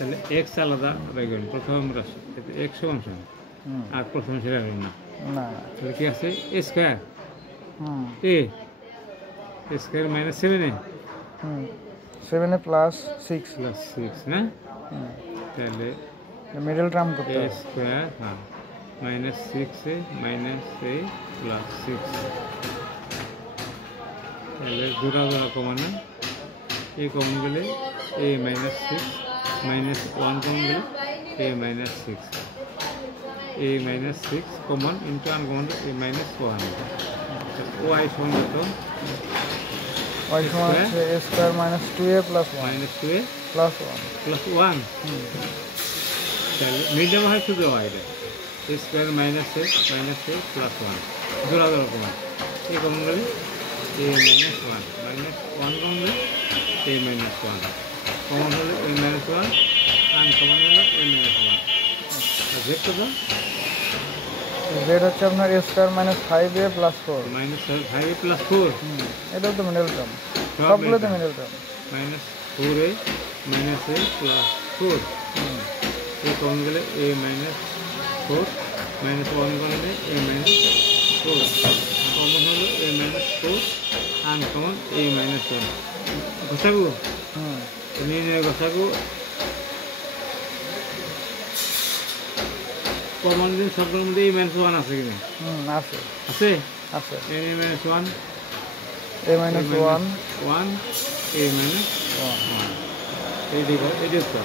তাহলে এক্স আলাদা রাখবেন প্রথম রাশি এক্স সমান আর প্রথম সেটা রাখবেন না না তাহলে কি আছে a square a square minus 7a 7 plus 6 plus 6 না তাহলে মিডল টার্ম করতে এ হবে স্কোয়ার হ্যাঁ minus 6a minus a plus 6 তাহলে জোড়া জোড়া কমানো এ কমন গেলে a মাইনাস 6 মাইনাস 1 কমন গেলে a minus 6 a minus 6 common into uncommon a minus 1 y সমান কত y সমান হচ্ছে a square minus 2a plus 1 minus 2a plus 1 তাহলে মিডিয়াম হয় শুধু y রে a square minus a plus 1 জোড়া জোড়া কমন a কমন গেলে a মাইনাস 1 মাইনাস 1 কমন গেলে a মাইনাস 1 কমন হলে a মাইনাস 1 আনকমন হলে a মাইনাস 1 আর z কত z হচ্ছে আপনার a square minus 5a plus 4 minus 5a plus 4 এটা তো মিডল টার্ম সবগুলো তো middle term minus 4a minus a plus 4 a common গেলে a মাইনাস 4 মাইনাস 1 গেলে a মাইনাস 4 কমন হলো a minus 4 uncommon a minus 1 ঘষাগু নিয়ে ঘষাগু কমন দিন সবগুলোর মধ্যে a মাইনাস 1 আছে কিনা আছে আছে আছে a minus 1 a minus 1 1 a minus 1 এই দেখো এই দেখো